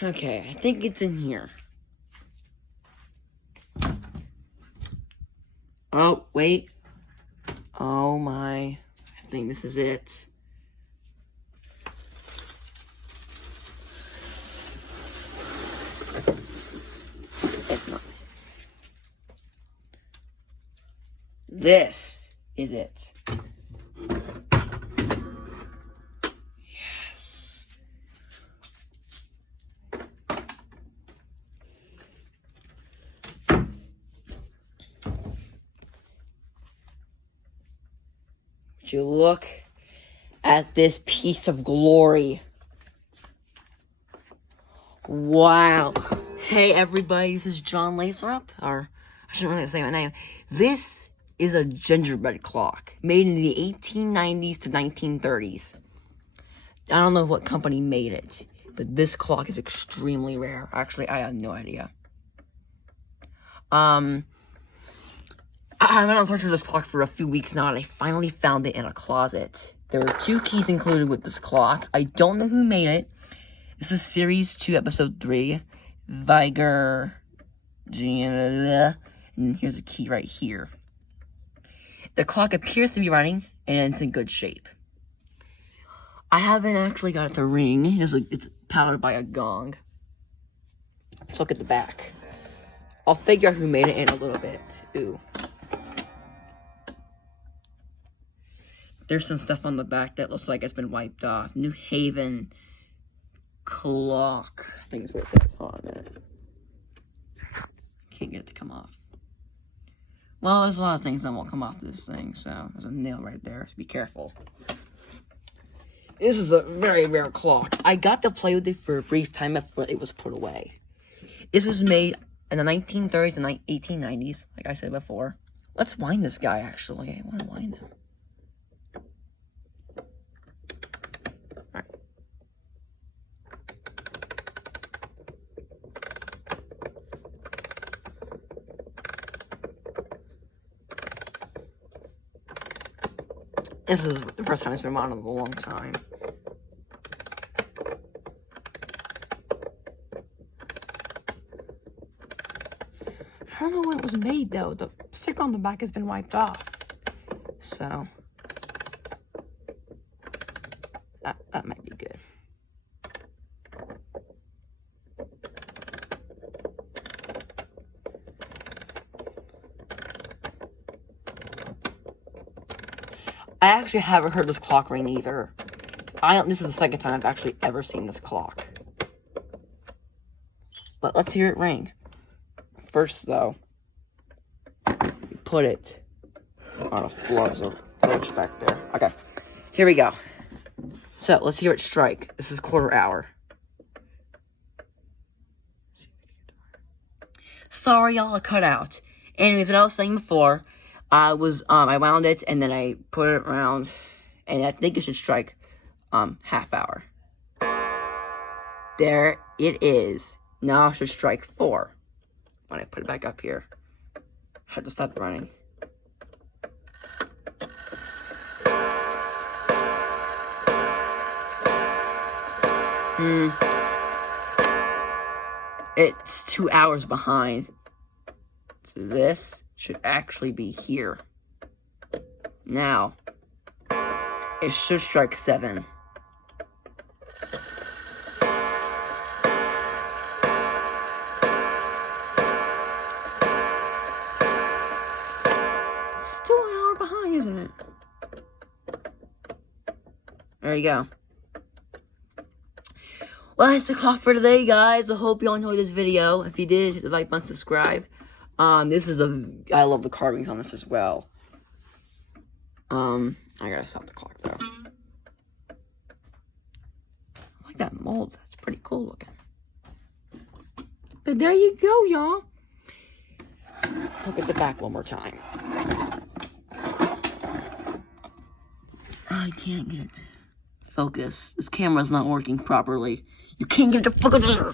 Okay, I think it's in here. Oh, wait. Oh my. I think this is it. It's not. This is it. Yes. Would you look at this piece of glory? Wow. Hey everybody, this is John Lathrop, or I shouldn't really say my name. This is a gingerbread clock made in the 1890s to 1930s. I don't know what company made it, but this clock is extremely rare. Actually, I have no idea. I went on search for this clock for a few weeks now, and I finally found it in a closet. There were 2 keys included with this clock. I don't know who made it. This is Series 2, Episode 3. Viger. And here's a key right here. The clock appears to be running, and it's in good shape. I haven't actually got it to ring. It's powered by a gong. Let's look at the back. I'll figure out who made it in a little bit. Ooh. There's some stuff on the back that looks like it's been wiped off. New Haven clock. I think that's what it says. Hold on a minute. Can't get it to come off. Well, there's a lot of things that won't come off this thing, so there's a nail right there, so be careful. This is a very rare clock. I got to play with it for a brief time before it was put away. This was made in the 1930s and 1890s, like I said before. Let's wind this guy, actually. I want to wind him. Alright. This is the first time it's been wound in a long time. I don't know when it was made, though. The sticker on the back has been wiped off. So, that might be good. I actually haven't heard this clock ring either. This is the second time I've actually ever seen this clock. But let's hear it ring. First, though, you put it on a floor. There's a roach back there. Okay, here we go. So, let's hear it strike. This is quarter hour. Sorry, y'all, I cut out. Anyways, what I was saying before, I wound it, and then I put it around, and I think it should strike, half hour. There it is. Now it should strike 4. When I put it back up here, I had to stop running. It's 2 hours behind. So this should actually be here. Now, it should strike 7. Still an hour behind, isn't it? There you go. Well, that's the clock for today, guys. I hope you all enjoyed this video. If you did, hit the like button, subscribe. I love the carvings on this as well. I gotta stop the clock, though. I like that mold. That's pretty cool looking. But there you go, y'all. Look at the back one more time. I can't get it to focus. This camera's not working properly. You can't get it to focus. There we go.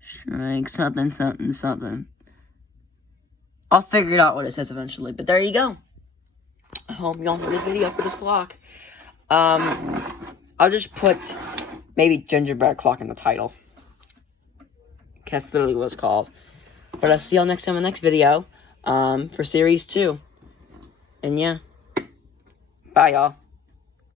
Strike something, something, something. I'll figure out what it says eventually. But there you go. I hope y'all enjoyed this video for this clock. I'll just put maybe gingerbread clock in the title. That's literally what it's called. But I'll see y'all next time in the next video. For series 2. And yeah. Bye, y'all.